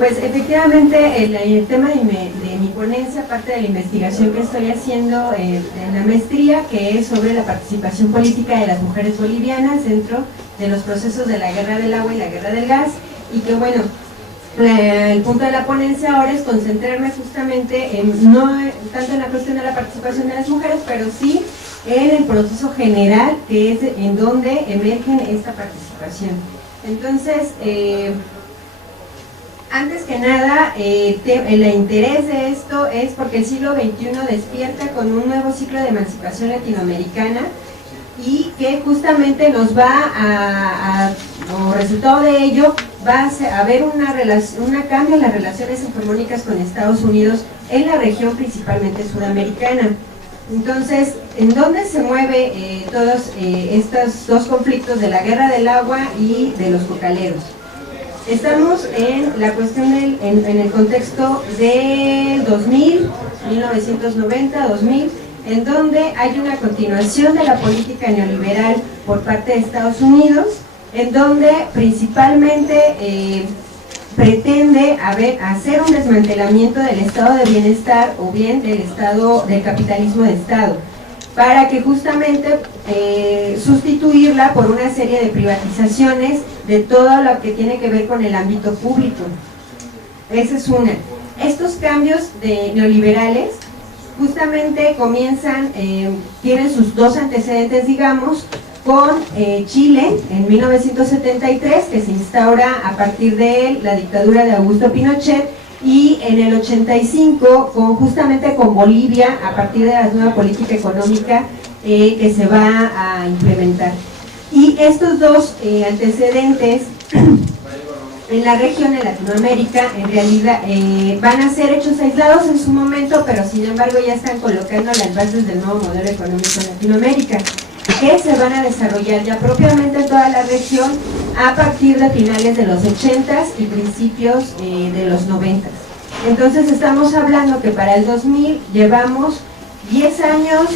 Pues efectivamente el tema de mi ponencia, parte de la investigación que estoy haciendo en la maestría, que es sobre la participación política de las mujeres bolivianas dentro de los procesos de la guerra del agua y la guerra del gas, y que bueno, el punto de la ponencia ahora es concentrarme justamente no tanto en la cuestión de la participación de las mujeres, pero sí en el proceso general, que es en donde emergen esta participación. Entonces, antes que nada, el interés de esto es porque el siglo XXI despierta con un nuevo ciclo de emancipación latinoamericana y que justamente nos va como resultado de ello, va a haber un cambio en las relaciones hegemónicas con Estados Unidos en la región principalmente sudamericana. Entonces, ¿en dónde se mueve todos estos dos conflictos de la guerra del agua y de los cocaleros? Estamos en la cuestión en el contexto del 2000, 1990-2000, en donde hay una continuación de la política neoliberal por parte de Estados Unidos, en donde principalmente pretende hacer un desmantelamiento del estado de bienestar o bien del capitalismo de Estado, para que justamente sustituirla por una serie de privatizaciones de todo lo que tiene que ver con el ámbito público. Esa es una. Estos cambios neoliberales justamente comienzan, tienen sus dos antecedentes, digamos, con Chile en 1973, que se instaura a partir de la dictadura de Augusto Pinochet, y en el 85 justamente con Bolivia a partir de la nueva política económica que se va a implementar. Y estos dos antecedentes en la región, en Latinoamérica, en realidad van a ser hechos aislados en su momento, pero sin embargo ya están colocando las bases del nuevo modelo económico en Latinoamérica, que se van a desarrollar ya propiamente en toda la región a partir de finales de los 80s y principios de los 90s. Entonces estamos hablando que para el 2000 llevamos 10 años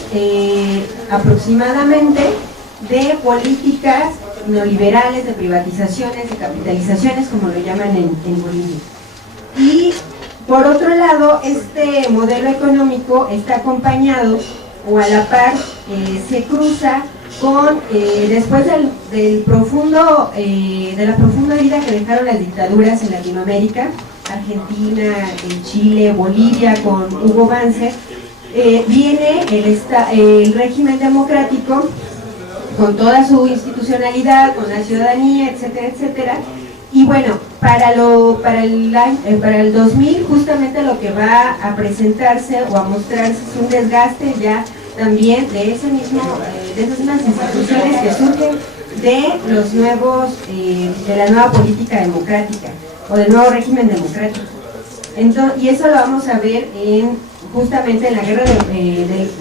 aproximadamente de políticas neoliberales, de privatizaciones, de capitalizaciones, como lo llaman en Bolivia. Y por otro lado, este modelo económico está acompañado o a la par se cruza con, después de la profunda herida que dejaron las dictaduras en Latinoamérica, Argentina, Chile, Bolivia, con Hugo Banzer, viene el régimen democrático con toda su institucionalidad, con la ciudadanía, etcétera, etcétera. Y bueno, para el 2000 justamente lo que va a presentarse o a mostrarse es un desgaste ya también de esas mismas instituciones que surgen de la nueva política democrática o del nuevo régimen democrático. Entonces, y eso lo vamos a ver justamente en la guerra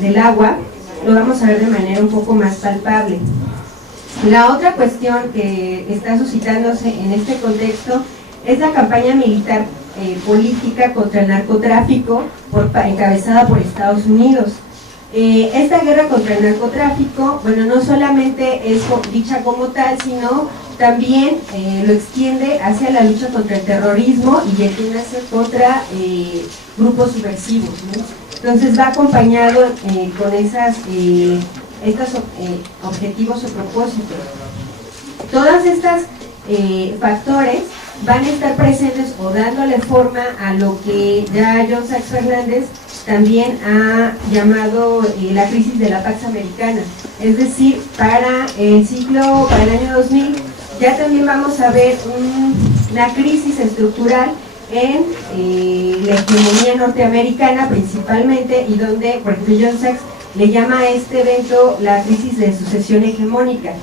del agua, lo vamos a ver de manera un poco más palpable. La otra cuestión que está suscitándose en este contexto es la campaña militar política contra el narcotráfico encabezada por Estados Unidos. Esta guerra contra el narcotráfico, bueno, no solamente es dicha como tal, sino también lo extiende hacia la lucha contra el terrorismo y entiéndase contra grupos subversivos, ¿no? Entonces va acompañado con estos objetivos o propósitos. Todos estos factores van a estar presentes o dándole forma a lo que ya John Sachs Fernández también ha llamado la crisis de la Pax Americana. Es decir, para el año 2000 ya también vamos a ver una crisis estructural en la hegemonía norteamericana principalmente, y donde, por ejemplo, John Sachs le llama a este evento la crisis de sucesión hegemónica.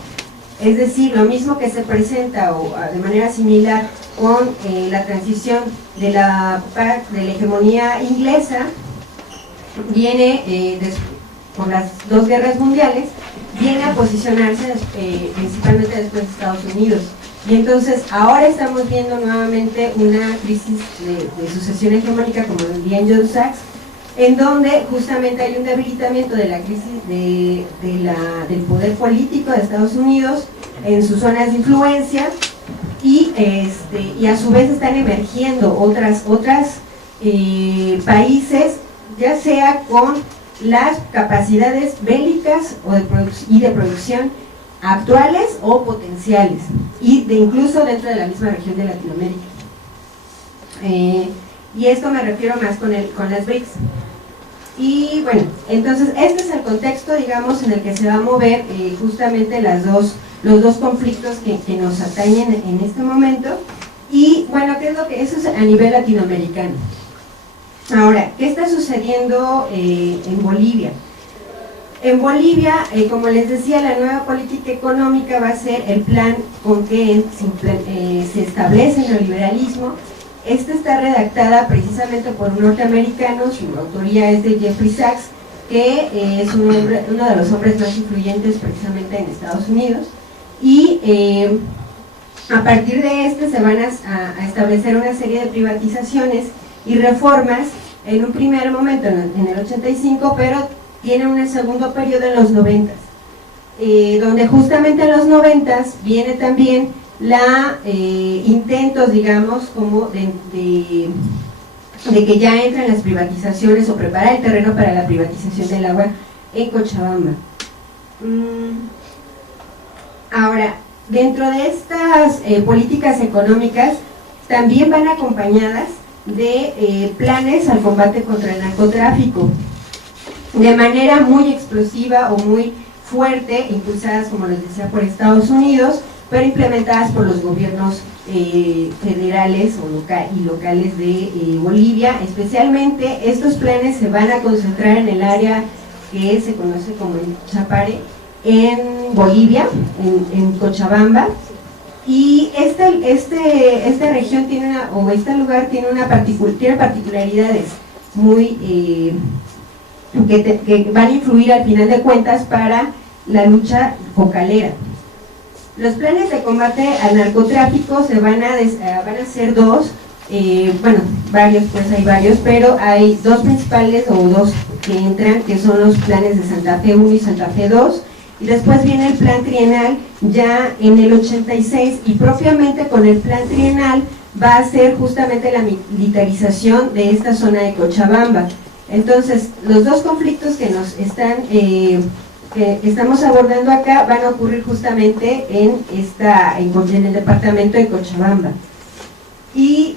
Es decir, lo mismo que se presenta o de manera similar con la transición de la hegemonía inglesa, viene con las dos guerras mundiales, viene a posicionarse principalmente después de Estados Unidos. Y entonces ahora estamos viendo nuevamente una crisis de sucesión hegemónica, como diría John Sachs, en donde justamente hay un debilitamiento de la crisis del poder político de Estados Unidos en sus zonas de influencia, y a su vez están emergiendo otras países, ya sea con las capacidades bélicas y de producción actuales o potenciales, y incluso dentro de la misma región de Latinoamérica. Y esto me refiero más con las BRICS. Y bueno, entonces este es el contexto, digamos, en el que se va a mover justamente los dos conflictos que nos atañen en este momento. Y bueno, ¿qué es lo que eso es a nivel latinoamericano? Ahora, ¿qué está sucediendo en Bolivia? En Bolivia, como les decía, la nueva política económica va a ser el plan con que se establece el neoliberalismo. Esta está redactada precisamente por un norteamericano, su autoría es de Jeffrey Sachs, que es uno de los hombres más influyentes precisamente en Estados Unidos, y a partir de este se van a establecer una serie de privatizaciones y reformas en un primer momento en el 85, pero tiene un segundo periodo en los 90, donde justamente en los 90 viene también intentos, digamos, como de que ya entran las privatizaciones o preparar el terreno para la privatización del agua en Cochabamba. Ahora, dentro de estas políticas económicas también van acompañadas de planes al combate contra el narcotráfico, de manera muy explosiva o muy fuerte, impulsadas, como les decía, por Estados Unidos, pero implementadas por los gobiernos federales y locales de Bolivia. Especialmente estos planes se van a concentrar en el área que se conoce como el Chapare, en Bolivia, en Cochabamba, y esta región este lugar tiene particularidades muy que van a influir al final de cuentas para la lucha cocalera. Los planes de combate al narcotráfico se van a hacer dos, varios, pues hay varios, pero hay dos principales o dos que entran, que son los planes de Santa Fe 1 y Santa Fe 2, y después viene el plan trienal ya en el 86, y propiamente con el plan trienal va a ser justamente la militarización de esta zona de Cochabamba. Entonces, los dos conflictos que estamos abordando acá van a ocurrir justamente en el departamento de Cochabamba. Y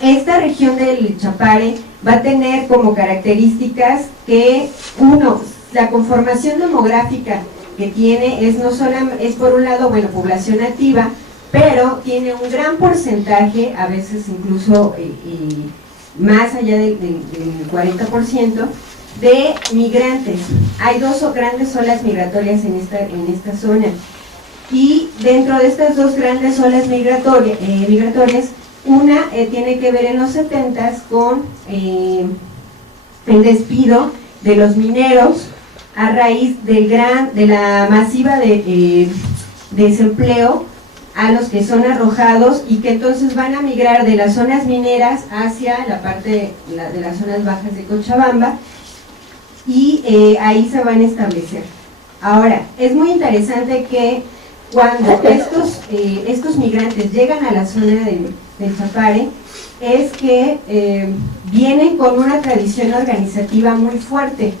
esta región del Chapare va a tener como características que, la conformación demográfica que tiene es por un lado, población nativa, pero tiene un gran porcentaje, a veces incluso más allá del 40%, de migrantes. Hay dos grandes olas migratorias en esta zona, y dentro de estas dos grandes olas migratorias, una tiene que ver en los 70s con el despido de los mineros a raíz de la masiva de desempleo a los que son arrojados, y que entonces van a migrar de las zonas mineras hacia la parte de las zonas bajas de Cochabamba, y ahí se van a establecer. Ahora, es muy interesante que cuando estos migrantes llegan a la zona del Chapare, es que vienen con una tradición organizativa muy fuerte,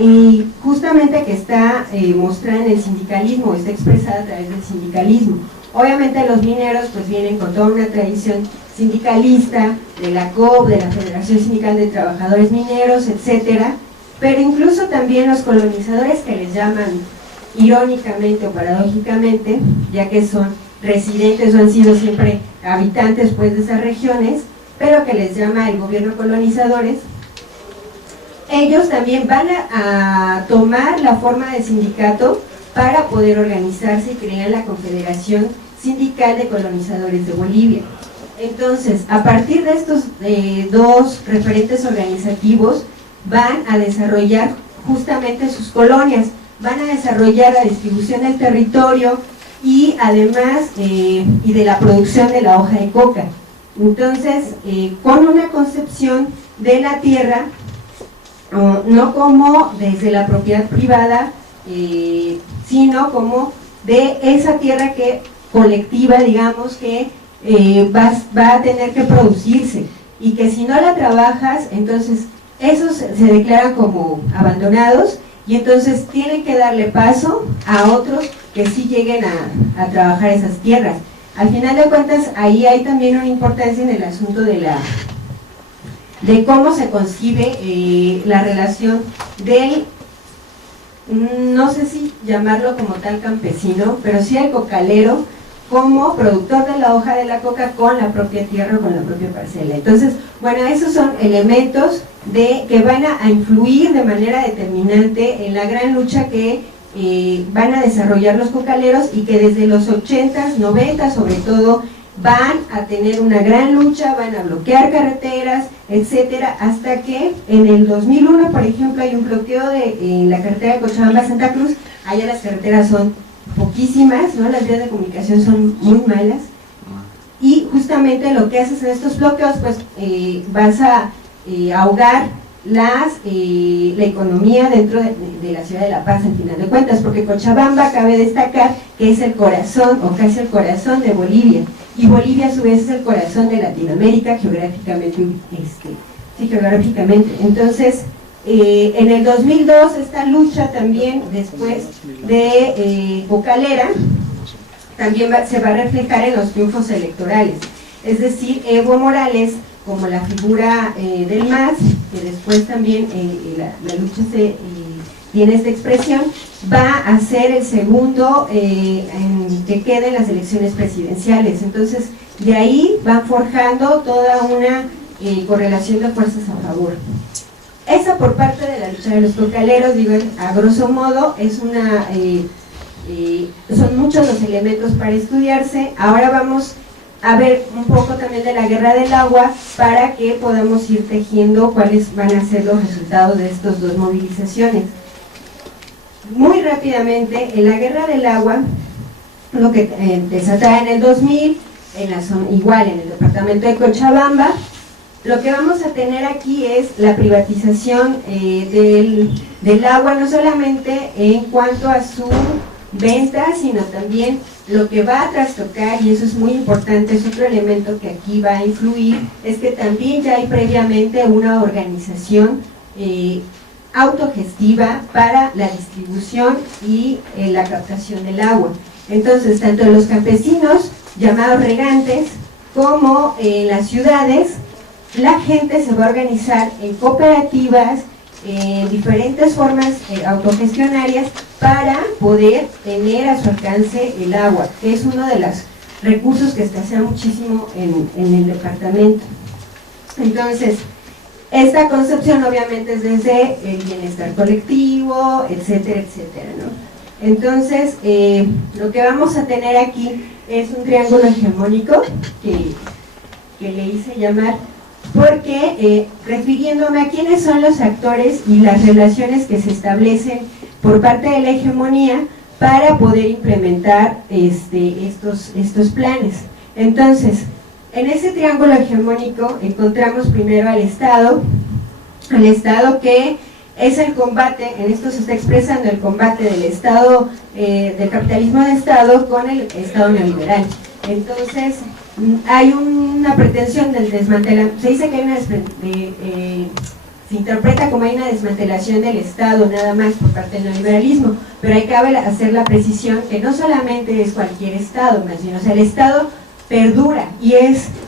y justamente que está mostrada en el sindicalismo, está expresada a través del sindicalismo. Obviamente los mineros pues vienen con toda una tradición sindicalista, de la COP, de la Federación Sindical de Trabajadores Mineros, etcétera, pero incluso también los colonizadores, que les llaman irónicamente o paradójicamente, ya que son residentes o han sido siempre habitantes pues de esas regiones, pero que les llama el gobierno colonizadores, ellos también van a tomar la forma de sindicato para poder organizarse, y crean la Confederación Sindical de Colonizadores de Bolivia. Entonces, a partir de estos dos referentes organizativos, van a desarrollar justamente sus colonias, van a desarrollar la distribución del territorio, y además y de la producción de la hoja de coca. Entonces, con una concepción de la tierra, no como desde la propiedad privada, sino como de esa tierra que colectiva, digamos, que va a tener que producirse, y que si no la trabajas, entonces esos se declaran como abandonados, y entonces tienen que darle paso a otros que sí lleguen a trabajar esas tierras. Al final de cuentas, ahí hay también una importancia en el asunto de cómo se concibe la relación del, no sé si llamarlo como tal campesino, pero sí el cocalero como productor de la hoja de la coca con la propia tierra o con la propia parcela. Entonces, bueno, esos son elementos que van a influir de manera determinante en la gran lucha que van a desarrollar los cocaleros, y que desde los 80s, 90s sobre todo, van a tener una gran lucha, van a bloquear carreteras, etcétera, hasta que en el 2001, por ejemplo, hay un bloqueo de la carretera de Cochabamba a Santa Cruz. Allá las carreteras son poquísimas, ¿no? Las vías de comunicación son muy malas, y justamente lo que haces en estos bloqueos, pues vas a ahogar la economía dentro de la ciudad de La Paz, en final de cuentas, porque Cochabamba, cabe destacar que es el corazón, o casi el corazón de Bolivia, y Bolivia a su vez es el corazón de Latinoamérica geográficamente, geográficamente. Entonces, en el 2002, esta lucha también, después de Cocalera, también se va a reflejar en los triunfos electorales. Es decir, Evo Morales, como la figura del MAS, que después también la lucha tiene esta expresión, va a ser el segundo que quede en las elecciones presidenciales. Entonces, de ahí van forjando toda una correlación de fuerzas a favor. Esa por parte de la lucha de los cocaleros, digo, a grosso modo, es son muchos los elementos para estudiarse. Ahora vamos a ver un poco también de la guerra del agua, para que podamos ir tejiendo cuáles van a ser los resultados de estas dos movilizaciones. Muy rápidamente, en la guerra del agua, lo que desataba en el 2000, igual en el departamento de Cochabamba, lo que vamos a tener aquí es la privatización del agua, no solamente en cuanto a su venta, sino también lo que va a trastocar, y eso es muy importante, es otro elemento que aquí va a influir, es que también ya hay previamente una organización autogestiva para la distribución y la captación del agua. Entonces, tanto los campesinos, llamados regantes, como en las ciudades, la gente se va a organizar en cooperativas, en diferentes formas autogestionarias, para poder tener a su alcance el agua, que es uno de los recursos que escasea muchísimo en el departamento. Entonces, esta concepción obviamente es desde el bienestar colectivo, etcétera, etcétera, ¿no? Entonces, lo que vamos a tener aquí es un triángulo hegemónico que le hice llamar, porque refiriéndome a quiénes son los actores y las relaciones que se establecen por parte de la hegemonía para poder implementar estos planes. Entonces, en ese triángulo hegemónico encontramos primero al Estado que es el combate, en esto se está expresando el combate del Estado, del capitalismo de Estado con el Estado neoliberal. Entonces, hay una pretensión del desmantelamiento, se dice que hay se interpreta como hay una desmantelación del Estado nada más por parte del neoliberalismo, pero hay que hacer la precisión que no solamente es cualquier Estado, más bien, o sea, el Estado perdura y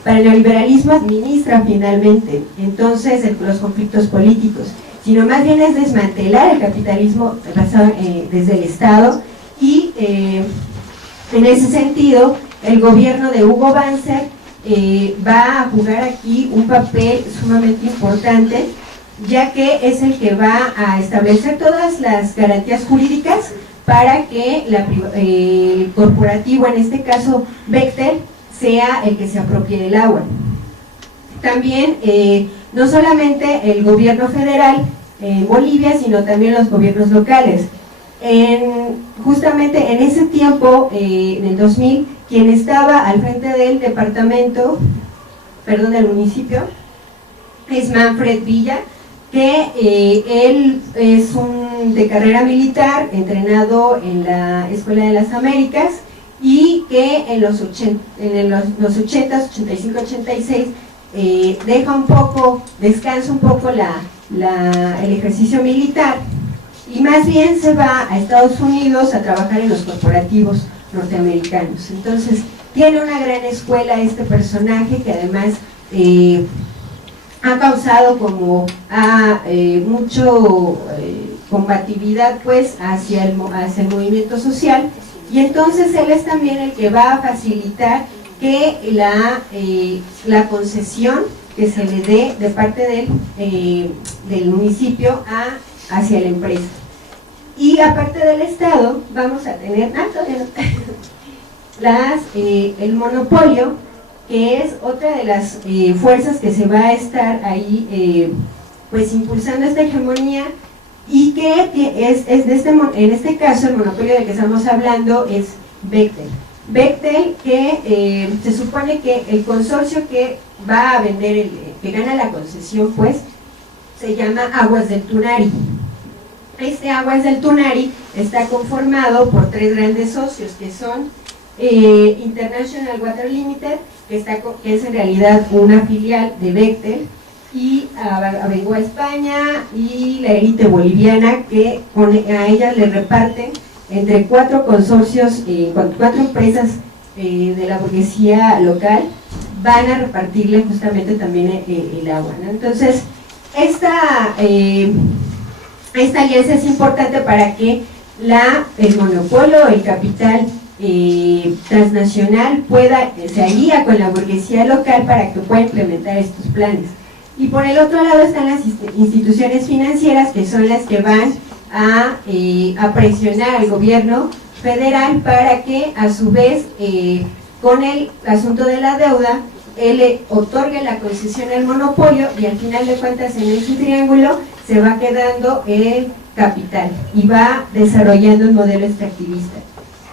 para el neoliberalismo administra finalmente, entonces, los conflictos políticos, sino más bien es desmantelar el capitalismo basado desde el Estado, y en ese sentido el gobierno de Hugo Banzer va a jugar aquí un papel sumamente importante, ya que es el que va a establecer todas las garantías jurídicas para que el corporativo, en este caso Bechtel, sea el que se apropie del agua. También, no solamente el gobierno federal en Bolivia, sino también los gobiernos locales. Justamente en ese tiempo, en el 2000, quien estaba al frente del del municipio, es Manfred Villa, que él es de carrera militar, entrenado en la Escuela de las Américas, y que en los 80, 85, 86 deja un poco, descansa un poco el ejercicio militar y más bien se va a Estados Unidos a trabajar en los corporativos norteamericanos. Entonces tiene una gran escuela este personaje que además ha causado como mucho combatividad pues hacia el movimiento social, y entonces él es también el que va a facilitar que la concesión que se le dé de parte del municipio hacia la empresa. Y aparte del Estado vamos a tener el monopolio, que es otra de las fuerzas que se va a estar ahí pues impulsando esta hegemonía, y que en este caso el monopolio del que estamos hablando es Bechtel. Bechtel, que se supone que el consorcio que va a vender, que gana la concesión pues, se llama Aguas del Tunari. Este Aguas del Tunari está conformado por tres grandes socios que son International Water Limited, que es en realidad una filial de Bechtel, y Abengoa España y la élite boliviana, que a ella le reparten entre 4 consorcios, 4 empresas de la burguesía local, van a repartirle justamente también el agua, ¿no? Entonces esta alianza es importante para que el monopolio, el capital transnacional se alía con la burguesía local para que pueda implementar estos planes. Y por el otro lado están las instituciones financieras, que son las que van a presionar al gobierno federal para que a su vez con el asunto de la deuda él le otorgue la concesión al monopolio, y al final de cuentas en ese triángulo se va quedando el capital y va desarrollando un modelo extractivista.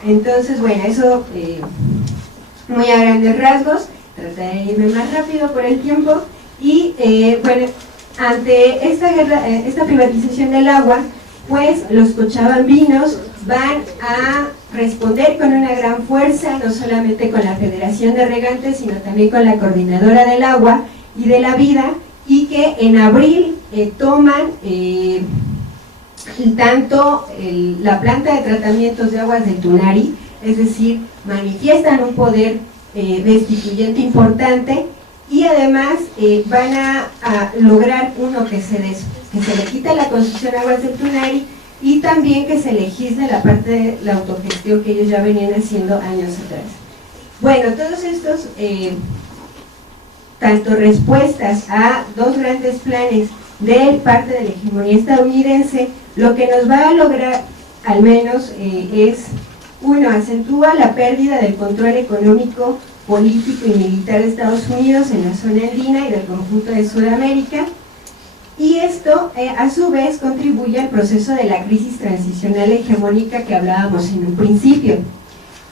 Entonces bueno, eso muy a grandes rasgos, trataré de irme más rápido por el tiempo. Y bueno, ante esta privatización del agua, pues los cochabambinos van a responder con una gran fuerza, no solamente con la Federación de Regantes, sino también con la Coordinadora del Agua y de la Vida, y que en abril toman tanto la planta de tratamientos de aguas del Tunari, es decir, manifiestan un poder destituyente importante, y además van a lograr que se le quita la concesión a Aguas del Tunari, y también que se legisle la parte de la autogestión que ellos ya venían haciendo años atrás. Bueno, todos estos tanto respuestas a 2 grandes planes de parte de la hegemonía estadounidense, lo que nos va a lograr al menos es, uno, acentúa la pérdida del control económico, político y militar de Estados Unidos en la zona andina y del conjunto de Sudamérica, y esto a su vez contribuye al proceso de la crisis transicional hegemónica que hablábamos en un principio.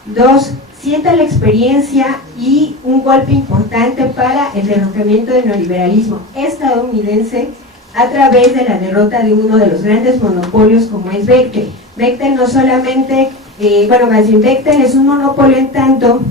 2, sienta la experiencia y un golpe importante para el derrocamiento del neoliberalismo estadounidense a través de la derrota de uno de los grandes monopolios como es Bechtel. Bechtel no solamente, Bechtel es un monopolio en tanto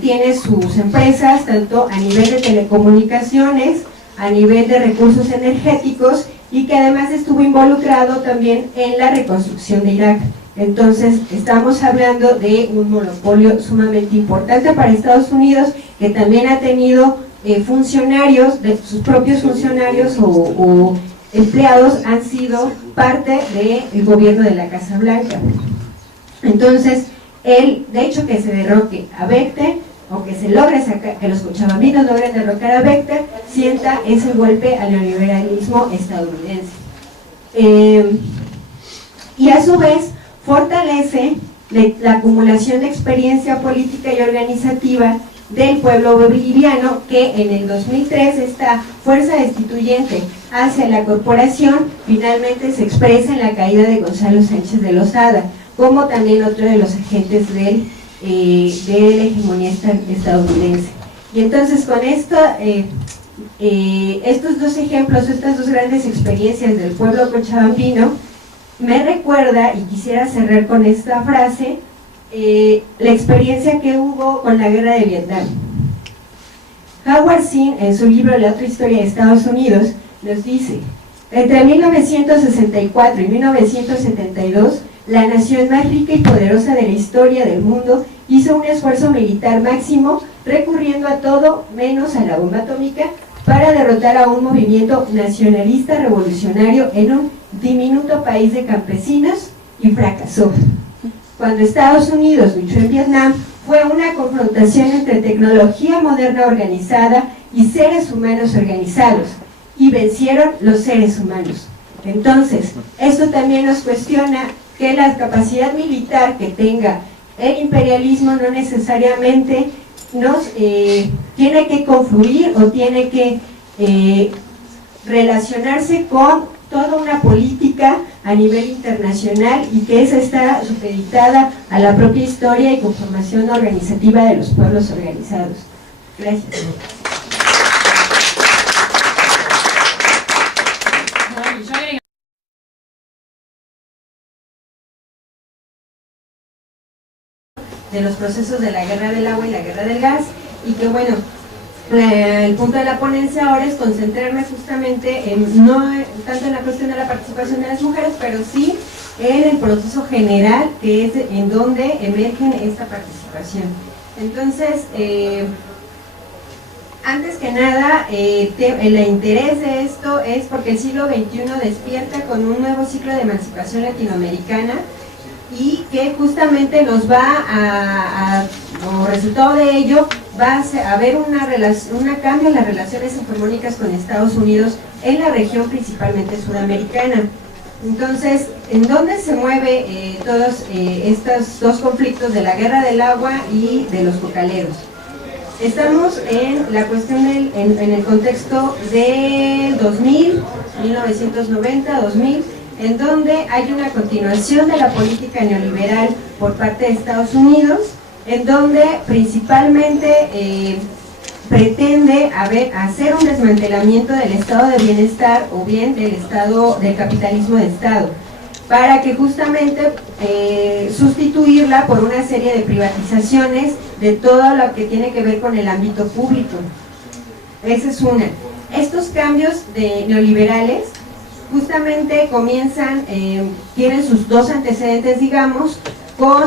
tiene sus empresas tanto a nivel de telecomunicaciones, a nivel de recursos energéticos, y que además estuvo involucrado también en la reconstrucción de Irak. Entonces estamos hablando de un monopolio sumamente importante para Estados Unidos, que también ha tenido funcionarios, de sus propios funcionarios o empleados han sido parte del gobierno de la Casa Blanca. Entonces, de hecho que se derroque a Bechtel, o que se logre sacar, que los cochabambinos logren derrocar a Bechtel, sienta ese golpe al neoliberalismo estadounidense. Y a su vez fortalece la acumulación de experiencia política y organizativa del pueblo boliviano, que en el 2003 esta fuerza destituyente hacia la corporación finalmente se expresa en la caída de Gonzalo Sánchez de Lozada, como también otro de los agentes de la hegemonía estadounidense. Y entonces con esto, estos 2 ejemplos, estas 2 grandes experiencias del pueblo cochabambino, me recuerda, y quisiera cerrar con esta frase, la experiencia que hubo con la guerra de Vietnam. Howard Zinn, en su libro La otra historia de Estados Unidos, nos dice: entre 1964 y 1972, la nación más rica y poderosa de la historia del mundo hizo un esfuerzo militar máximo, recurriendo a todo menos a la bomba atómica, para derrotar a un movimiento nacionalista revolucionario en un diminuto país de campesinos, y fracasó. Cuando Estados Unidos luchó en Vietnam, fue una confrontación entre tecnología moderna organizada y seres humanos organizados, y vencieron los seres humanos. Entonces, esto también nos cuestiona que la capacidad militar que tenga el imperialismo no necesariamente nos tiene que confluir o tiene que relacionarse con toda una política a nivel internacional, y que esa está supeditada a la propia historia y conformación organizativa de los pueblos organizados. Gracias. De los procesos de la guerra del agua y la guerra del gas, y que bueno, el punto de la ponencia ahora es concentrarme justamente en, no tanto en la cuestión de la participación de las mujeres, pero sí en el proceso general, que es en donde emergen esta participación. Entonces, antes que nada, el interés de esto es porque el siglo XXI despierta con un nuevo ciclo de emancipación latinoamericana, y que justamente nos va como resultado de ello, va a haber un cambio en las relaciones hegemónicas con Estados Unidos en la región principalmente sudamericana. Entonces, ¿en dónde se mueve todos estos dos conflictos de la guerra del agua y de los cocaleros? Estamos en la cuestión en el contexto del 2000, 1990-2000, en donde hay una continuación de la política neoliberal por parte de Estados Unidos, en donde principalmente pretende hacer un desmantelamiento del estado de bienestar o bien del capitalismo de Estado, para que justamente sustituirla por una serie de privatizaciones de todo lo que tiene que ver con el ámbito público. Esa es una. Estos cambios neoliberales justamente comienzan, tienen sus dos antecedentes, digamos, con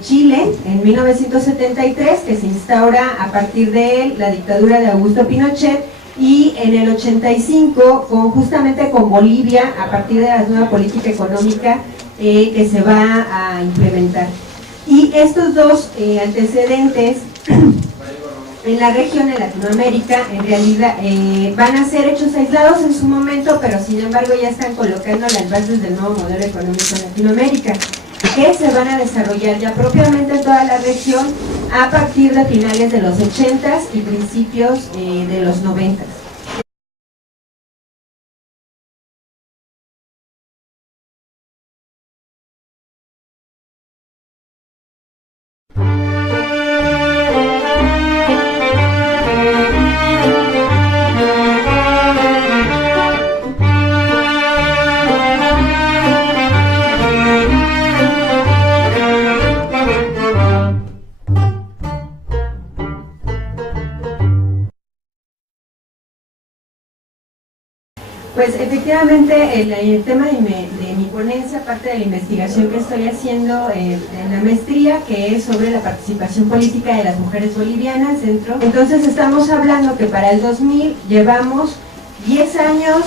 Chile en 1973, que se instaura a partir de la dictadura de Augusto Pinochet, y en el 85 justamente con Bolivia, a partir de la nueva política económica que se va a implementar. Y estos dos antecedentes en la región, en Latinoamérica, en realidad van a ser hechos aislados en su momento, pero sin embargo ya están colocando las bases del nuevo modelo económico en Latinoamérica, que se van a desarrollar ya propiamente en toda la región a partir de finales de los 80s y principios de los 90s. Pues efectivamente el tema de mi ponencia, parte de la investigación que estoy haciendo en la maestría, que es sobre la participación política de las mujeres bolivianas dentro. Entonces estamos hablando que para el 2000 llevamos 10 años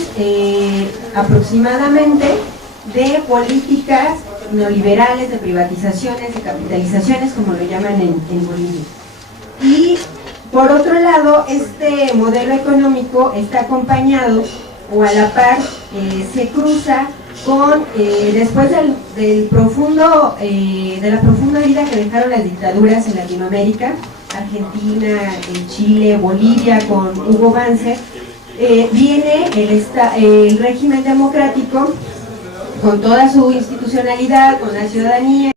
aproximadamente de políticas neoliberales, de privatizaciones, de capitalizaciones, como lo llaman en Bolivia. Y por otro lado, este modelo económico está acompañado, o a la par, se cruza con, después de la profunda herida que dejaron las dictaduras en Latinoamérica, Argentina, Chile, Bolivia, con Hugo Banzer, viene el régimen democrático con toda su institucionalidad, con la ciudadanía,